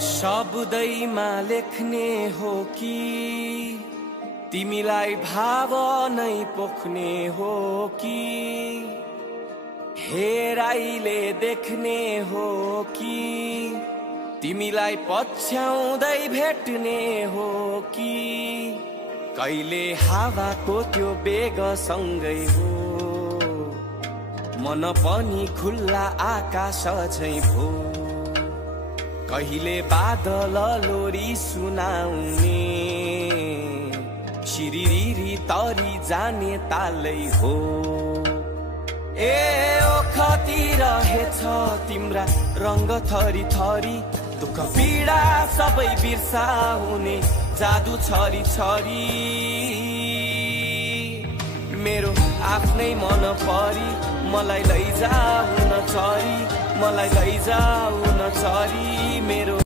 शब्दैमा लेख्ने हो कि तिमीलाई भाव नै पोख्ने हो कि हेराइले देख्ने हो कि तिमीलाई पछ्याउँदै भेट्ने हो कि कहिले हावाको त्यो बेगसँगै हो मन पनि खुल्ला आकाश झैं भो कहिले बादल लोरी सुनाउने शिरिरी तरी जाने तालै हो ए ओखती रहेछ तिम्रा रंग थरी थरी दुःख पीडा सबै बिर्साउने जादु छरी छरी मेरो आफ्नै मन परी मलाई लैजाऊ न चरी मलाई लैजाऊ न चरी मेरो